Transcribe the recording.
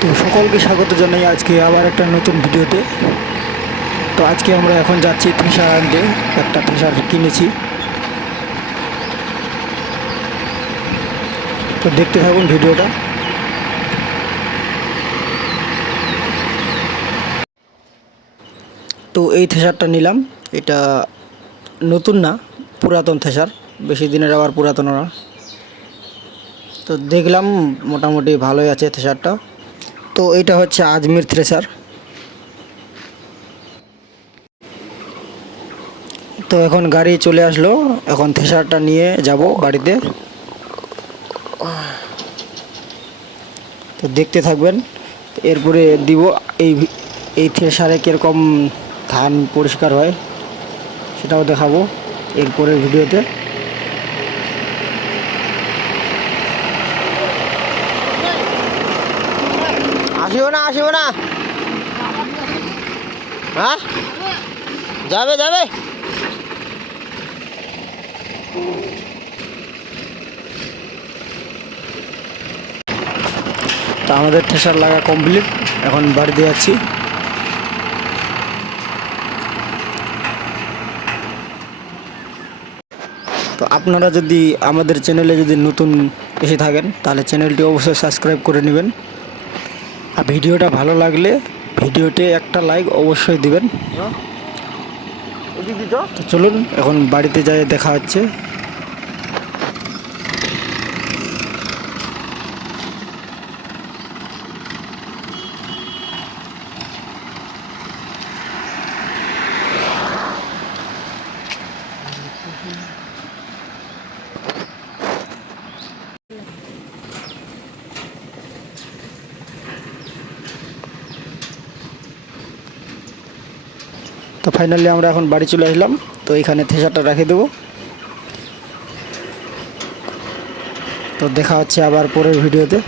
তো সকলকে স্বাগত জানাই আজকে আবার একটা নতুন ভিডিওতে। তো আজকে আমরা এখন যাচ্ছি থ্রেশার আনতে, একটা থ্রেশার কিনেছি। তো দেখতে থাকুন ভিডিওটা। তো এই থ্রেশারটা নিলাম। এটা নতুন না, পুরাতন থ্রেশার বেশি দিনের আবার পুরাতন না। তো দেখলাম মোটামুটি ভালোই আছে থ্রেশারটা তো এটা হচ্ছে আজমির থ্রেশার তো এখন গাড়ি চলে আসলো, এখন থ্রেসারটা নিয়ে যাব গাড়িতে তো দেখতে থাকবেন, এরপরে দিব এই এই থ্রেসারে কীরকম ধান পরিষ্কার হয়, সেটাও দেখাবো এরপরের ভিডিওতে। আসিও না আসিও না। হ্যাঁ যাবে যাবে। তো আমাদের ঠেসার লাগা কমপ্লিট এখন বাড়িতে যাচ্ছি। তো আপনারা যদি আমাদের চ্যানেলে যদি নতুন এসে থাকেন, তাহলে চ্যানেলটি অবশ্যই সাবস্ক্রাইব করে নেবেন। আর ভিডিওটা ভালো লাগলে ভিডিওতে একটা লাইক অবশ্যই দিবেন। তো চলুন এখন বাড়িতে যাই দেখা হচ্ছে। তো ফাইনালি আমরা এখন বাড়ি চলে আসলাম। তো এখানে থেসারটা রেখে দেবো। তো দেখা হচ্ছে আবার পরের ভিডিওতে।